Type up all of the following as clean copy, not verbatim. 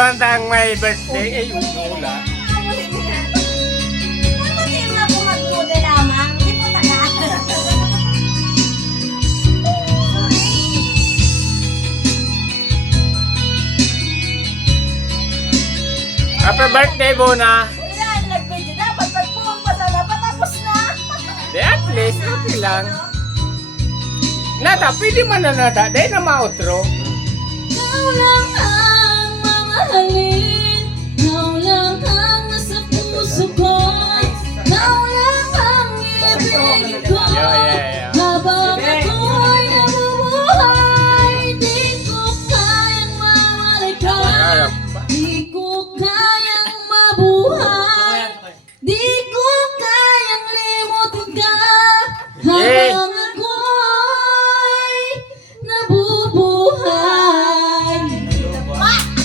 Yon tang may birthday. Eh, yung wala. Hindi mo ako magkude lamang. Hindi po taga. Happy birthday, Bona. Yan, nag-video na. Pagpagpuang pa sana, patapos na. Di at least, okay lang. Nata, pwede man na nata. Dahil na ma-outro. Ikaw lang ang mamahalin. Ikaw lang ang nasa puso ko. Ikaw lang ang ibig ko. Yeah. Habang ako'y nabubuhay, di ko kayang mawalay ka. Di ko kayang mabuhay. Di ko kayang limutin ka. Habang ako'y nabubuhay.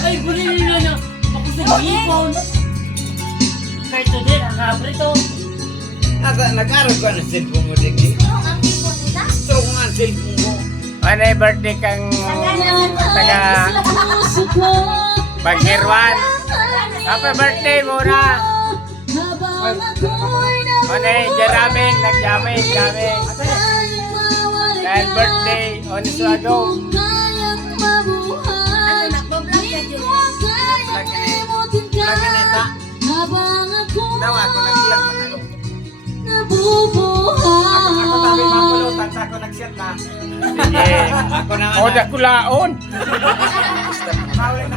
Ay, bulin nila na. Ako sa ipon. Kahit ito din, ang kabrito. Nag-aral ko ng cellphone mo, Digi. Strong ang people nila. Strong nga ang cellphone mo. Ano yung birthday kang taga Bagirwan? Happy birthday, Bona. Habang ako'y Ano yung jaraming, nag-jamming. Dahil birthday, on Suago. kayang mabuhay. nagbablog ka, Di Jun? ko kayang limutin ka. Habang ako'y Dawa ko nag-vlog man ako. nabubuhay. Ako tabi mapulutan sa ako nag-share na. Sige. Ako na O, dakulaon. Hawin